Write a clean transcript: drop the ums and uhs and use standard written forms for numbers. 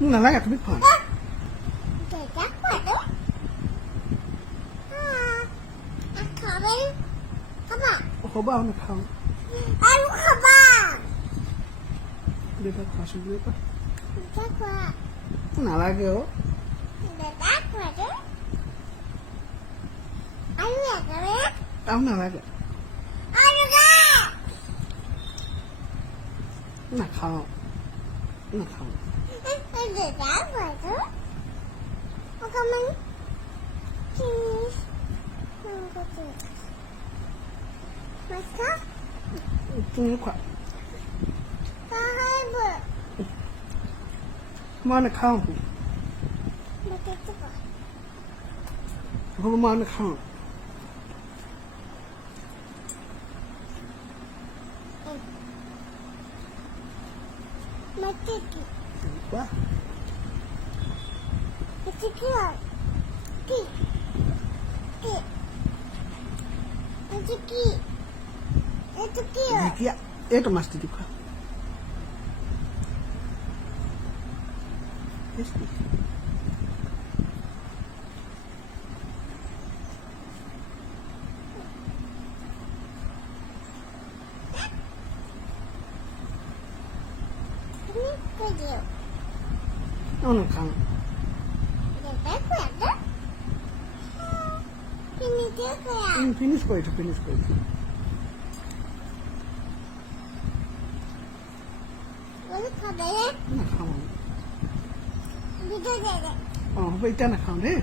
না লাগে তুমি খাও হবা আমি খাও বেটা খাসি বেটা না লাগে ও তাও না লাগে না খাও না খাও তুমি খাও মানে খাও মানে খাও Quá. Kia, itu mas tadi kah? Ono খাও ফিনিশ করেছো না খাও ও এটা না খাও রে